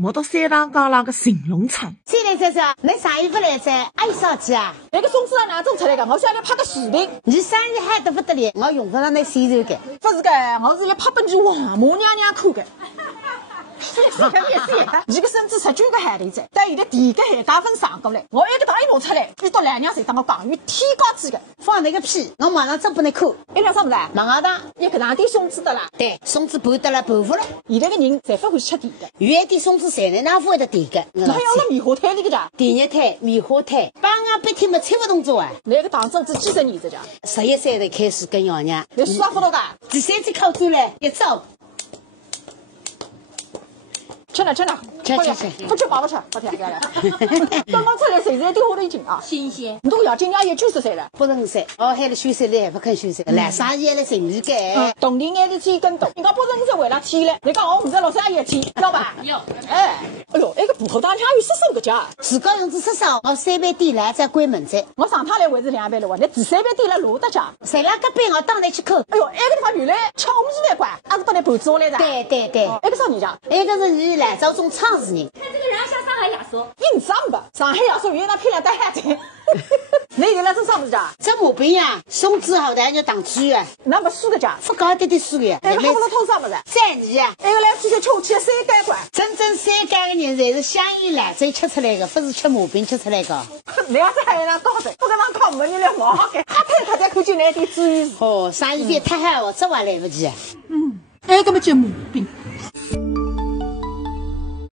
摸到三堂街浪个寻龙场。再来再说，你啥衣服来着？还有啥子啊？那个粽子哪做出来的？我想来拍个视频。你生意好得不得了，我用不上那洗手间。不是个，我是要拍本句王母娘娘看的。一个孙子19个海里子，但现在第一个海加分上过来，我一个大一摸出来，遇到2娘才当我讲语天高几个，放那个屁，我马上这不能看。一两啥么子？忙啊当，一个上点松子的啦。对，松子拌得了，拌糊了。现在个人侪不会吃甜的，原点松子谁能哪会得甜的？那还要了棉花摊里个家。第一摊棉花摊，帮俺白天没吃不动作啊。那个当粽子几十年的家。11岁才开始跟爷娘。你耍不到个？第3次考转来，一招。吃了，吃，不吃饱不吃，不听下来。刚刚出来谁在电话里进啊？新鲜。都要今年也90岁了，不能噻，我喊了休息了还不肯休息，来啥也来寻理个。动力眼里天更多，人家80岁为了天了，你讲我50、60也天，知道吧？有。哎呦，那个葡萄大家有12个家，自个样子少，我3班店来再关门子。我上趟来还是2班了，你第3班店了罗德家，谁来隔壁我当来去扣。哎呦，那个地方原来巧木鸡饭馆，还是把你盘子下来的。对。那个啥人家？那个是你兰州种创始人。看这个人像上海亚索，硬伤吧？上海亚索原来漂亮带海子。你现在来做啥子家？这毛病呀，松子好的就当猪啊。那么4个家，不搞点输的。那个还不能偷啥么子？3年呀。那个来吃些秋气的3干馆。真正3干的人才是香烟兰州吃出来的，不是吃毛病吃出来的。你要是还让高的，不跟他靠门你来往好给，他才看见来点注意。哦，生意变太好，这还来不及。那个么就毛病。